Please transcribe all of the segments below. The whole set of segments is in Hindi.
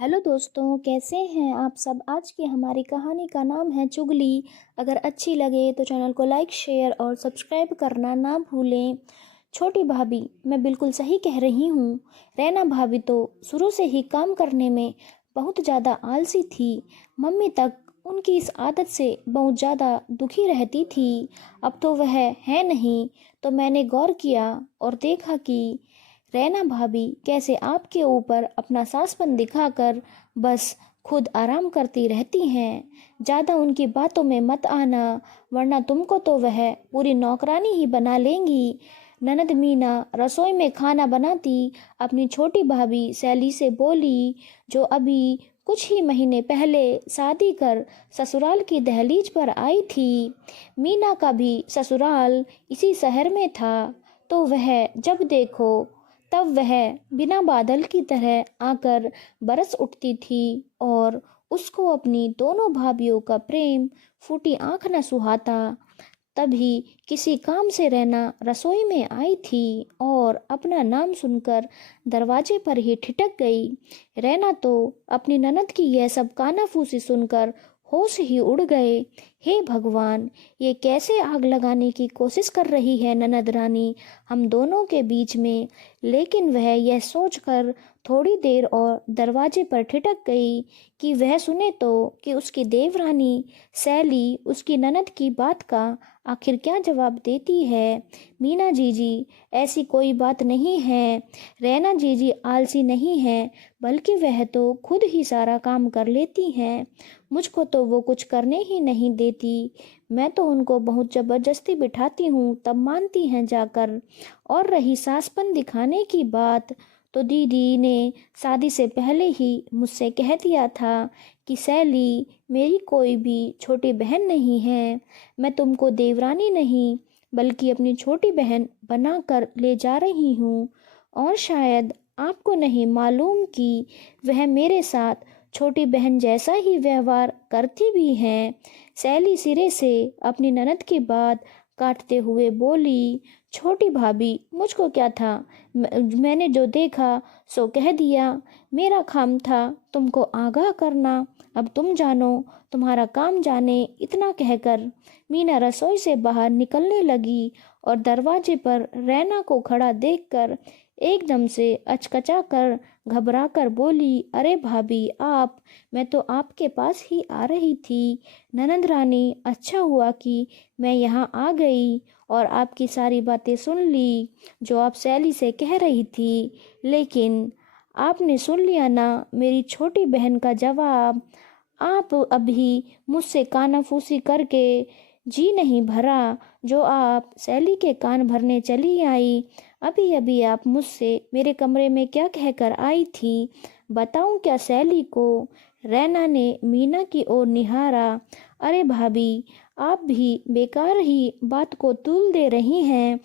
हेलो दोस्तों, कैसे हैं आप सब। आज की हमारी कहानी का नाम है चुगली। अगर अच्छी लगे तो चैनल को लाइक शेयर और सब्सक्राइब करना ना भूलें। छोटी भाभी, मैं बिल्कुल सही कह रही हूँ। रैना भाभी तो शुरू से ही काम करने में बहुत ज़्यादा आलसी थी। मम्मी तक उनकी इस आदत से बहुत ज़्यादा दुखी रहती थी। अब तो वह है नहीं, तो मैंने गौर किया और देखा कि रैना भाभी कैसे आपके ऊपर अपना सासपन दिखाकर बस खुद आराम करती रहती हैं। ज़्यादा उनकी बातों में मत आना, वरना तुमको तो वह पूरी नौकरानी ही बना लेंगी। ननद मीना रसोई में खाना बनाती अपनी छोटी भाभी सैली से बोली, जो अभी कुछ ही महीने पहले शादी कर ससुराल की दहलीज पर आई थी। मीना का भी ससुराल इसी शहर में था, तो वह जब देखो तब वह बिना बादल की तरह आकर बरस उठती थी और उसको अपनी दोनों भाभियों का प्रेम फूटी आंख न सुहाता। तभी किसी काम से रैना रसोई में आई थी और अपना नाम सुनकर दरवाजे पर ही ठिठक गई। रैना तो अपनी ननद की यह सब कानाफूसी सुनकर होश ही उड़ गए। हे भगवान, ये कैसे आग लगाने की कोशिश कर रही है ननद रानी हम दोनों के बीच में। लेकिन वह यह सोचकर थोड़ी देर और दरवाजे पर ठिठक गई कि वह सुने तो कि उसकी देवरानी सैली उसकी ननद की बात का आखिर क्या जवाब देती है। मीना जीजी, ऐसी कोई बात नहीं है। रैना जीजी आलसी नहीं है, बल्कि वह तो खुद ही सारा काम कर लेती हैं। मुझको तो वो कुछ करने ही नहीं देती। मैं तो उनको बहुत ज़बरदस्ती बिठाती हूँ, तब मानती हैं जाकर। और रही सासपन दिखाने की बात, तो दीदी ने शादी से पहले ही मुझसे कह दिया था कि सैली मेरी कोई भी छोटी बहन नहीं है। मैं तुमको देवरानी नहीं बल्कि अपनी छोटी बहन बना कर ले जा रही हूँ। और शायद आपको नहीं मालूम कि वह मेरे साथ छोटी बहन जैसा ही व्यवहार करती भी हैं। सैली सिरे से अपनी ननद की बात काटते हुए बोली, छोटी भाभी, मुझको क्या था, मैंने जो देखा सो कह दिया। मेरा काम था तुमको आगाह करना। अब तुम जानो, तुम्हारा काम जाने, इतना कहकर मीना रसोई से बाहर निकलने लगी और दरवाजे पर रैना को खड़ा देखकर एकदम से अचकचा कर घबरा कर बोली, अरे भाभी आप, मैं तो आपके पास ही आ रही थी। ननद रानी, अच्छा हुआ कि मैं यहाँ आ गई और आपकी सारी बातें सुन ली जो आप सैली से कह रही थी। लेकिन आपने सुन लिया ना मेरी छोटी बहन का जवाब। आप अभी मुझसे कानाफूसी करके जी नहीं भरा जो आप सैली के कान भरने चली आई। अभी अभी आप मुझसे मेरे कमरे में क्या कहकर आई थी, बताऊं क्या सैली को। रैना ने मीना की ओर निहारा। अरे भाभी, आप भी बेकार ही बात को तूल दे रही हैं।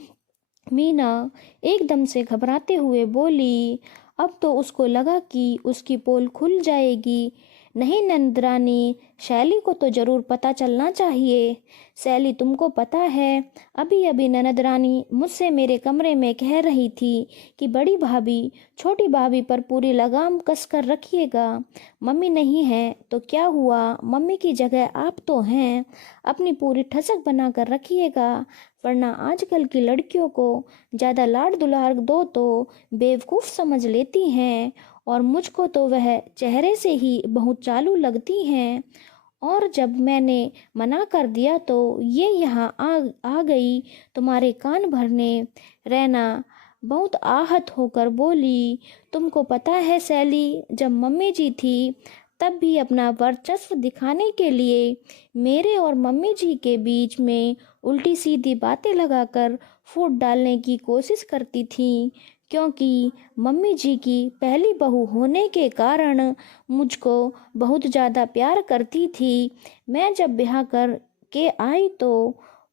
मीना एकदम से घबराते हुए बोली। अब तो उसको लगा कि उसकी पोल खुल जाएगी। नहीं नंदरानी, शैली को तो जरूर पता चलना चाहिए। शैली, तुमको पता है, अभी अभी ननद रानी मुझसे मेरे कमरे में कह रही थी कि बड़ी भाभी छोटी भाभी पर पूरी लगाम कस कर रखिएगा। मम्मी नहीं है तो क्या हुआ, मम्मी की जगह आप तो हैं। अपनी पूरी ठसक बना कर रखिएगा, वरना आजकल की लड़कियों को ज़्यादा लाड दुलार दो तो बेवकूफ़ समझ लेती हैं। और मुझको तो वह चेहरे से ही बहुत चालू लगती हैं। और जब मैंने मना कर दिया तो ये यहाँ आ गई तुम्हारे कान भरने। रैना बहुत आहत होकर बोली, तुमको पता है सैली, जब मम्मी जी थी तब भी अपना वर्चस्व दिखाने के लिए मेरे और मम्मी जी के बीच में उल्टी सीधी बातें लगाकर फूट डालने की कोशिश करती थी। क्योंकि मम्मी जी की पहली बहू होने के कारण मुझको बहुत ज़्यादा प्यार करती थी। मैं जब ब्याह कर के आई तो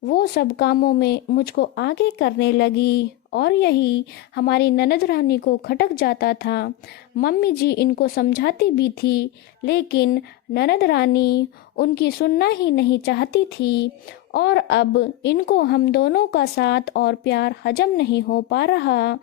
वो सब कामों में मुझको आगे करने लगी और यही हमारी ननद रानी को खटक जाता था। मम्मी जी इनको समझाती भी थी, लेकिन ननद रानी उनकी सुनना ही नहीं चाहती थी। और अब इनको हम दोनों का साथ और प्यार हजम नहीं हो पा रहा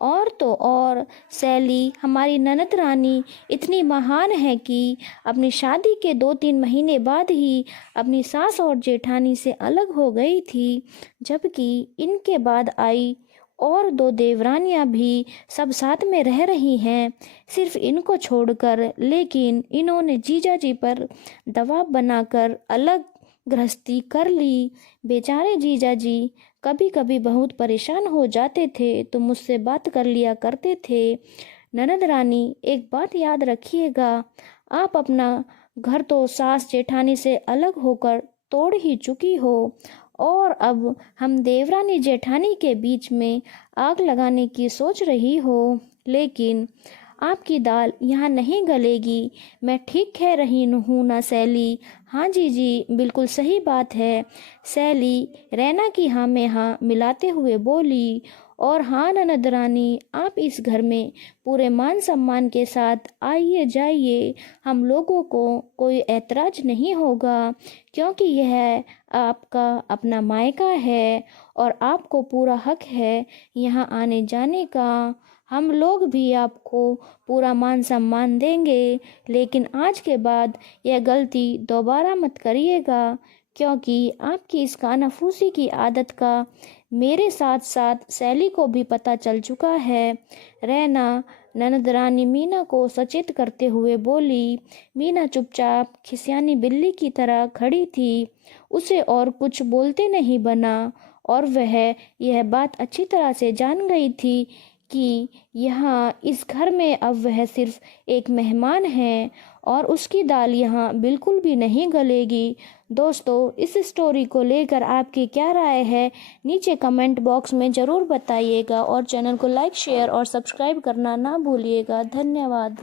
और तो और सैली हमारी ननद रानी इतनी महान है कि अपनी शादी के 2-3 महीने बाद ही अपनी सास और जेठानी से अलग हो गई थी, जबकि इनके बाद आई और 2 देवरानियां भी सब साथ में रह रही हैं, सिर्फ इनको छोड़कर। लेकिन इन्होंने जीजाजी पर दबाव बनाकर अलग गृहस्थी कर ली। बेचारे जीजाजी कभी कभी बहुत परेशान हो जाते थे तो मुझसे बात कर लिया करते थे। ननद रानी, एक बात याद रखिएगा, आप अपना घर तो सास जेठानी से अलग होकर तोड़ ही चुकी हो और अब हम देवरानी जेठानी के बीच में आग लगाने की सोच रही हो। लेकिन आपकी दाल यहाँ नहीं गलेगी। मैं ठीक कह रही हूँ ना सैली? हाँ जी, बिल्कुल सही बात है, सैली रैना की हाँ में हाँ मिलाते हुए बोली। और हाँ ननद रानी, आप इस घर में पूरे मान सम्मान के साथ आइए जाइए, हम लोगों को कोई ऐतराज नहीं होगा, क्योंकि यह आपका अपना मायका है और आपको पूरा हक है यहाँ आने जाने का। हम लोग भी आपको पूरा मान सम्मान देंगे, लेकिन आज के बाद यह गलती दोबारा मत करिएगा, क्योंकि आपकी इस कानाफूसी की आदत का मेरे साथ साथ सैली को भी पता चल चुका है। रैना ननद रानी मीना को सचेत करते हुए बोली। मीना चुपचाप खिसियानी बिल्ली की तरह खड़ी थी, उसे और कुछ बोलते नहीं बना, और वह यह बात अच्छी तरह से जान गई थी कि यहाँ इस घर में अब वह सिर्फ एक मेहमान है और उसकी दाल यहाँ बिल्कुल भी नहीं गलेगी। दोस्तों, इस स्टोरी को लेकर आपकी क्या राय है, नीचे कमेंट बॉक्स में ज़रूर बताइएगा और चैनल को लाइक शेयर और सब्सक्राइब करना ना भूलिएगा। धन्यवाद।